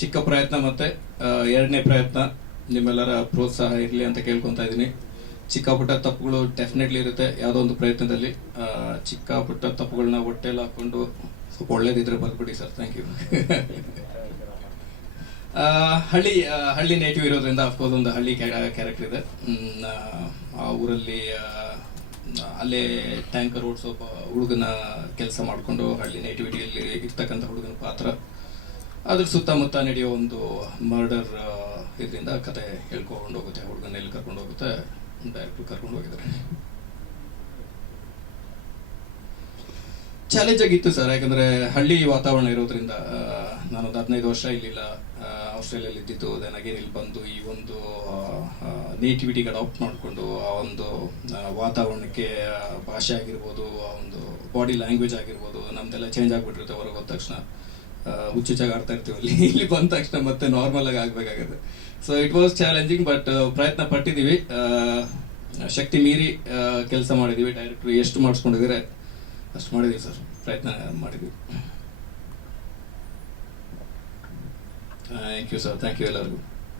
ಚಿಕ್ಕ ಪ್ರಯತ್ನ ಮತ್ತೆ ಎರಡನೇ ಪ್ರಯತ್ನ ನಿಮ್ಮೆಲ್ಲರ ಪ್ರೋತ್ಸಾಹ ಇರಲಿ ಅಂತ ಕೇಳ್ಕೊತಾ ಇದ್ದೀನಿ ಚಿಕ್ಕ ಪುಟ್ಟ ತಪ್ಪುಗಳು ಡೆಫಿನೆಟ್ಲಿ ಇರುತ್ತೆ ಯಾವುದೋ ಒಂದು ಪ್ರಯತ್ನದಲ್ಲಿ ಚಿಕ್ಕ ಪುಟ್ಟ ತಪ್ಪುಗಳನ್ನ ಹೊಟ್ಟೆಲ್ಲ ಹಾಕ್ಕೊಂಡು ಸ್ವಲ್ಪ ಒಳ್ಳೇದಿದ್ರೆ ಬರ್ಬಿಡಿ ಸರ್ ಥ್ಯಾಂಕ್ ಯು ಹಳ್ಳಿ ಹಳ್ಳಿ ನೇಟಿವ್ ಇರೋದ್ರಿಂದ ಅಫ್ಕೋರ್ಸ್ ಒಂದು ಹಳ್ಳಿ ಕ್ಯಾರೆಕ್ಟರ್ ಇದೆ ಆ ಊರಲ್ಲಿ ಅಲ್ಲೇ ಟ್ಯಾಂಕರ್ ಓಡಿಸೋ ಹುಡುಗನ ಕೆಲಸ ಮಾಡಿಕೊಂಡು ಹಳ್ಳಿ ನೇಟಿವಿಟಿಯಲ್ಲಿ ಇರ್ತಕ್ಕಂಥ ಹುಡುಗನ ಪಾತ್ರ ಅದ್ರ ಸುತ್ತಮುತ್ತ ನಡೆಯೋ ಒಂದು ಮರ್ಡರ್ ಇದರಿಂದ ಕತೆ ಹೇಳ್ಕೊಂಡು ಹೋಗುತ್ತೆ ಹುಡುಗನ ಎಲ್ಲಿ ಕರ್ಕೊಂಡು ಹೋಗುತ್ತೆ ಡೈರೆಕ್ಟ್ ಕರ್ಕೊಂಡು ಹೋಗಿದ್ದಾರೆ ಚಾಲೆಂಜ್ ಆಗಿತ್ತು ಸರ್ ಯಾಕಂದ್ರೆ ಹಳ್ಳಿ ವಾತಾವರಣ ಇರೋದ್ರಿಂದ ನಾನೊಂದು ಹದಿನೈದು ವರ್ಷ ಇಲ್ಲಿಲ್ಲ ಆಸ್ಟ್ರೇಲಿಯಲ್ಲಿ ಇದ್ದಿದ್ದು ದೆನ್ ಅಗೇನ್ ಇಲ್ಲಿ ಬಂದು ಈ ಒಂದು ನೇಟಿವಿಟಿಗೆ ಅಡಾಪ್ಟ್ ಮಾಡಿಕೊಂಡು ಆ ಒಂದು ವಾತಾವರಣಕ್ಕೆ ಭಾಷೆ ಆಗಿರ್ಬೋದು ಆ ಒಂದು ಬಾಡಿ ಲ್ಯಾಂಗ್ವೇಜ್ ಆಗಿರ್ಬೋದು ನಮ್ದೆಲ್ಲ ಚೇಂಜ್ ಆಗಿಬಿಟ್ಟಿರುತ್ತೆ ಹೊರಗೆ ಹೋದ ತಕ್ಷಣ ಹುಚ್ಚುಚ್ಚಾಗಿ ಆಡ್ತಾ ಇರ್ತೀವಿ ಅಲ್ಲಿ ಇಲ್ಲಿ ಬಂದ ತಕ್ಷಣ ಮತ್ತೆ ನಾರ್ಮಲ್ ಆಗಿ ಆಗ್ಬೇಕಾಗತ್ತೆ so it was challenging but ಪ್ರಯತ್ನ ಪಟ್ಟಿದ್ದೀವಿ ಶಕ್ತಿ ಮೀರಿ ಕೆಲಸ ಮಾಡಿದ್ದೀವಿ ಡೈರೆಕ್ಟ್ರು ಎಷ್ಟು ಮಾಡಿಸ್ಕೊಂಡಿದ್ರೆ ಅಷ್ಟು ಮಾಡಿದ್ದೀವಿ ಸರ್ ಪ್ರಯತ್ನ ಮಾಡಿದ್ದೀವಿ thank you sir thank you ಎಲ್ಲರಿಗೂ